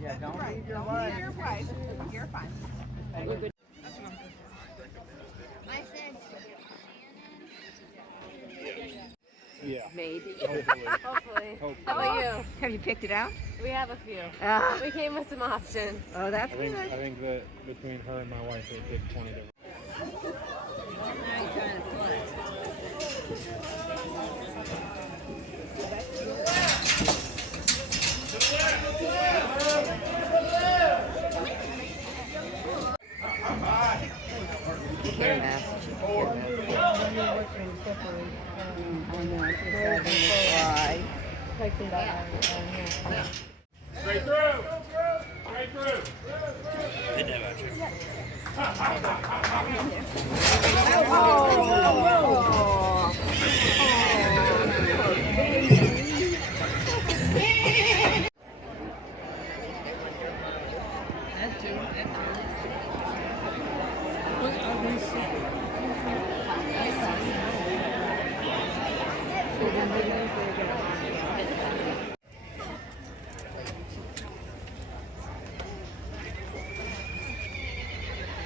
Yeah, don't leave your Don't wife. leave your wife. You're fine. I said Yeah. maybe. Hopefully. Hopefully. How about you? Have you picked it out? We have a few. Ah. We came with some options. Oh, that's I good. think that between her and my wife, they picked 20 different. Straight through! Straight through!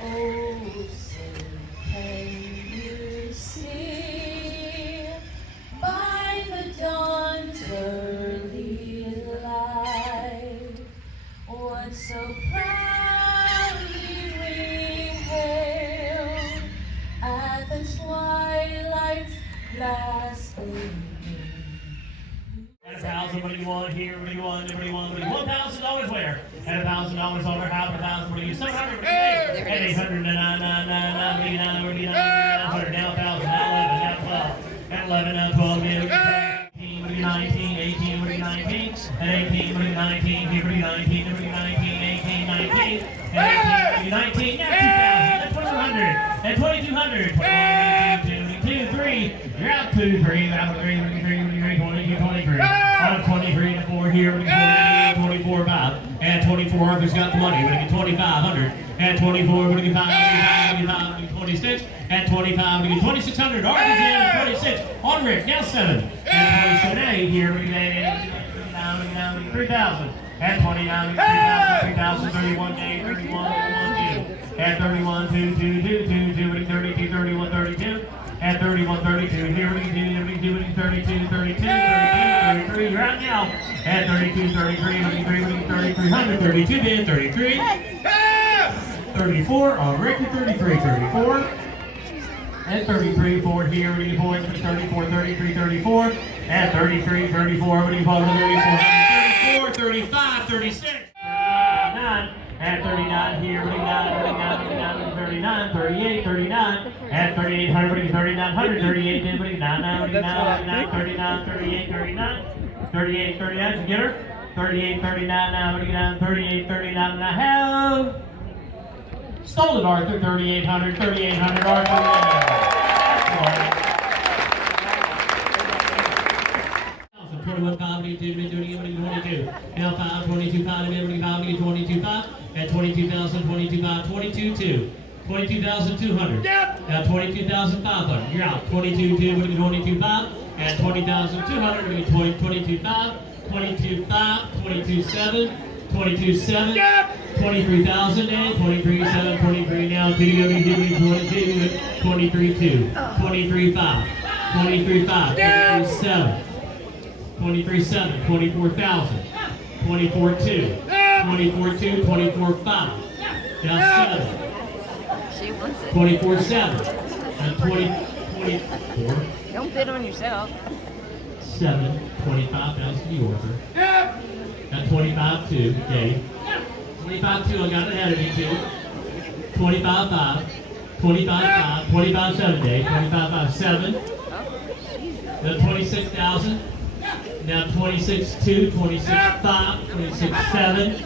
Oh, say, can you see by the dawn's early light what so proudly we hailed at the twilight's last gleaming? $1,000, what do you want here? What do you want? What do you want? What do you want? $1,000 where? And $1,000 over half $1,000. What do you? 700. What do you think? And 800. Now 1,000. Now 11. Now 12. And 11. Now 12. 18. What do you 19? 18. What do you 19? And 18. What do you 19? Here. What do you 19? What do you 19? 18. 19. And 18. What do you 19? Now 2,000. That's 2,200. And 2,200. 21, 2, 3. You're out 2, 3. Out 3. 23. On 23 and 4 here, we get 24, 5. And 24, Arthur's got the money. We get 2,500. And 24, we get 5, 26. And 25, we get 2,600. Arthur's in at 26. On Rick, now 7. And 27, 8 here, we get 3,000. And 29, we get 3,000, 31, 8, 31, 2. And 31, 2, 2, 2, 2, 2, 32, 31, 32. And 31, 32, here we do 32, 32, 33, you're out now. And 32, 33, 3,300, 32, then 33. 34, on record 33, 34. And 33, 4 here, we do 34, 33, 34. And 33, 34, what do you call it? 34, 35, 36. 39. And 39 here, 39, 38, 39, and 3,800, 3,900, 38, 39, 38, 39, 38, 39, you get her? 38, 39, now what do you get 38, 39, and I have stolen Arthur, 3,800, 3,800, Arthur. 21, 5, 22, 22. Now 5, 22, 5, 22, 5, and 22,000, 22, 5, 22, 2. 22,200. Yep. Now 22,500. You're out. 22, 2, 22, 5, and 20,200. 22, 5, 22, 5, 22, 7, 22, 7. Yep. 23,000 and 23, 7, 23. Now 22, 23, 2, 23, 5, 23, 5, 23, 7. 23, 7, 24,000, 24, 2, 24, 2, 24, 5, now 7, She wants it. 24, 7, and 24, Don't bid on yourself. 7, 25,000 to you, Arthur. Now 25, 2, Dave. 25, 2, I got it ahead of you, too. 25, 5, 25, 5, 25, 7, Dave. 25, 5, 7. Now 26,000. Now 26, 2, 26, 5, 26, 7,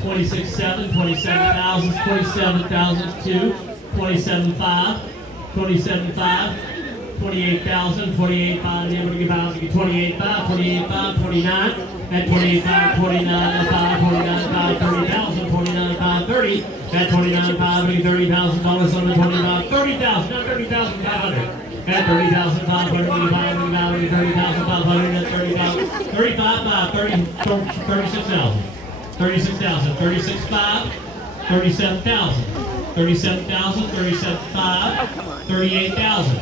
26, 7, 27,000, 27,000, 2, 27, 5, 27, 5, 28,000, 28, 5, then we're going to give 28, 5, 28, 5, 29, and 28, 5, 29, 5, 29, 5, 30,000, 29, 5, 30, and 29, 5, $30,000 on the 25, 30,000, not 30,500. And 30,500, 30,500, and 30,000, 35, 5, 36,000. 36,000, 36,500, 37,000, 37,000, 37,500, 38,000,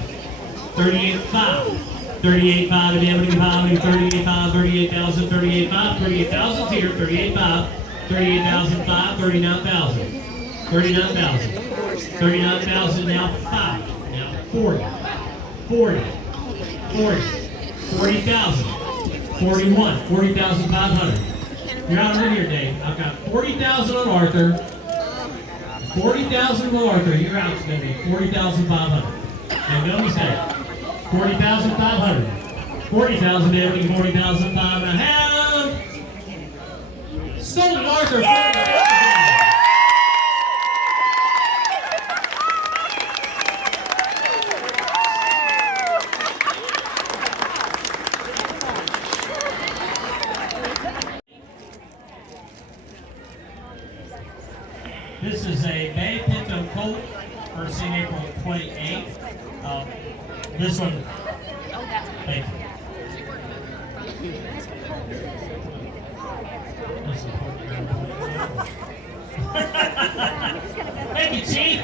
38,500, 38,500 to Ebony, 38,500, 38,000, 38,500, 38,000 here, 38,500, 38,500, 39,000, 39,000, 39,000 now 5, now 40, 40, 40, 40,000, 41, 40,500. You're out over here, Dave. I've got 40,000 on Arthur. 40,000 on Arthur. You're out to me. 40,500. And go stay. 40,500. 40,000, David. 40,500 and a half. Stolen Arthur. This is a Bay Pinto Colt, first seen April 28th. This one, thank you. Thank you, Chief.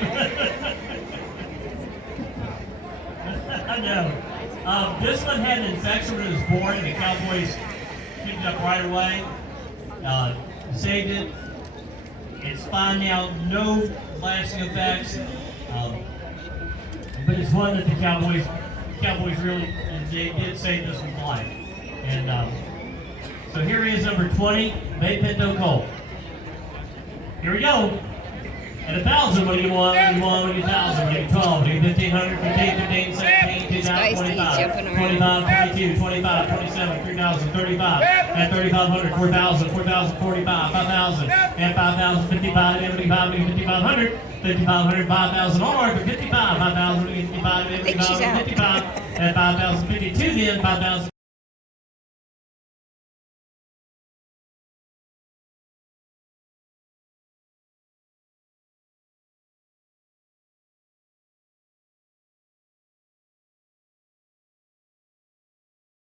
I know. This one had an infection when it was born, and the Cowboys picked it up right away, saved it. It's fine now, no lasting effects, but it's one that the Cowboys really, they did save this one's life. And so here is number 20, Bay Pinto Colt. Here we go. At 1,000, what do you want? What do you want? What do you 1,000? What do you 12? What do you 1,500? 15, 15, 17, 2,000, 25, 25, 22, 25, 27, 3,000, 35, at 3,500, 4,000, 4,000, 45, 5,000, at 5,000, 55, 55, 5,500, 5,500, 5,000 on Arthur, 55, 5,000, 55, 55, 55, at 5,000, 52 then, 5,000.